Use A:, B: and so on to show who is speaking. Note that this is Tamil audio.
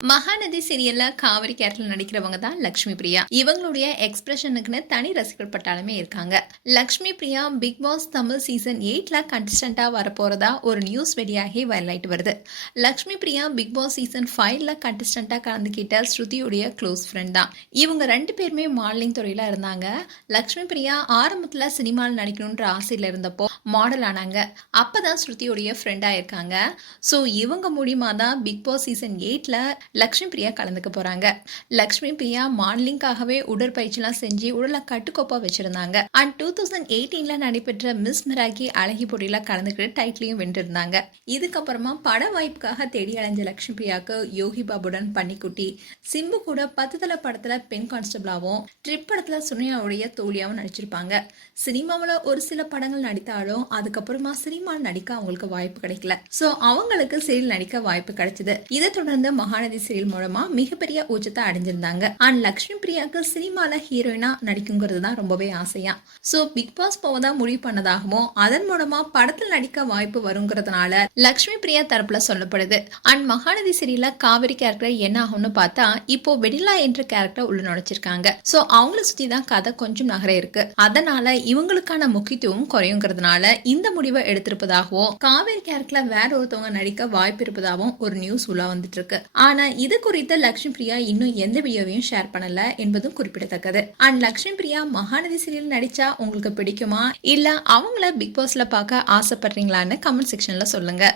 A: மகாநதி சீரியல்ல காவிரி கேரக்டர்ல நடிக்கிறவங்க தான் லக்ஷ்மி பிரியா. இவங்களுடைய எக்ஸ்பிரஷனுக்குன்னு தனி ரசிகர் பட்டாலுமே இருக்காங்க. Lakshmi Priya Bigg Boss Tamil season எயிட்ல கண்டஸ்டண்டா வரப்போறதா ஒரு நியூஸ் வெளியாகி வைரல் வருது. Lakshmi Priya Bigg Boss season ஃபைவ்ல கண்டஸ்டண்டா கலந்துக்கிட்ட ஸ்ருதியுடைய க்ளோஸ் ஃப்ரெண்ட் தான். இவங்க ரெண்டு பேருமே மாடலிங் துறையில இருந்தாங்க. லக்ஷ்மி பிரியா ஆரம்பத்துல சினிமாவில் நடிக்கணுன்ற ஆசையில இருந்தப்போ மாடல் ஆனாங்க. அப்பதான் ஸ்ருதியுடைய ஃப்ரெண்டா இருக்காங்க ஸோ இவங்க மூலியமா தான் பிக் பாஸ் சீசன் எயிட்ல லக்ஷ்மி பிரியா கலந்துக்க போறாங்க. லக்ஷ்மி பிரியா மாடலிங்காகவே உடற்பயிற்சிலாம் செஞ்சு உடலை கட்டுக்கோப்பா வச்சிருந்தாங்க. அண்ட் டூ தௌசண்ட் எயிட்டீன்ல நடைபெற்ற மிஸ் மிராக்கி அழகி போட்டியில கலந்துக்கிட்டு டைட்டிலையும் வென்றிருந்தாங்க. இதுக்கப்புறமா பட வாய்ப்புக்காக தேடி அலைஞ்ச லக்ஷ்மி பிரியாவுக்கு யோகி பாபுடன் பன்னிக்குட்டி சிம்பு கூட பத்து தலை படத்துல பெண் கான்ஸ்டபிளாவும் ட்ரிப் படத்துல சுனியாவுடைய தோழியாவும் நடிச்சிருப்பாங்க. சினிமாவில் ஒரு சில படங்கள் நடித்தாலும் அதுக்கப்புறமா சினிமாவில் நடிக்க அவங்களுக்கு வாய்ப்பு கிடைக்கல. ஸோ அவங்களுக்கு சீரியல் நடிக்க வாய்ப்பு கிடைச்சது. இதை தொடர்ந்து மகாநதி சீரியல் மூலமா மிகப்பெரிய ஊச்சத்தை அடைஞ்சிருந்தாங்க. அண்ட் லக்ஷ்மி பிரியாவுக்கு சினிமால ஹீரோயினா நடிக்குங்கிறது தான் ரொம்பவே ஆசையா. சோ பிக் பாஸ் போவதா முடிவு பண்ணதாகவும் அதன் மூலமா படத்தில் நடிக்க வாய்ப்பு வருங்கிறதுனால லக்ஷ்மி பிரியா தரப்புல சொல்லப்படுது. அண்ட் மகாநதி சீரியல்ல காவிரி கேரக்டர் என்ன ஆகும்னு பார்த்தா இப்போ வெடிலா என்ற கேரக்டர் உள்ள நுழைச்சிருக்காங்க. சோ அவங்கள சுத்தி தான் கதை கொஞ்சம் நகர இருக்கு. அதனால இவங்களுக்கான முக்கியத்துவம் குறையுங்கிறதுனால இந்த முடிவை எடுத்திருப்பதாகவும் காவேரி கேரக்டர்ல வேற ஒருத்தவங்க நடிக்க வாய்ப்பு இருப்பதாகவும் ஒரு நியூஸ் உள்ள வந்துட்டு இருக்கு. ஆனா இது குறித்து லக்ஷ்மி பிரியா இன்னும் எந்த வீடியோவையும் ஷேர் பண்ணல என்பதும் குறிப்பிடத்தக்கது. அண்ட் லக்ஷ்மி பிரியா மகாநதி சீரியல் நடிச்சா உங்களுக்கு பிடிக்குமா? இல்ல அவங்கள பிக் பாஸ்ல பார்க்க ஆசைப்படுறீங்களான்னு கமெண்ட் செக்ஷன்ல சொல்லுங்க.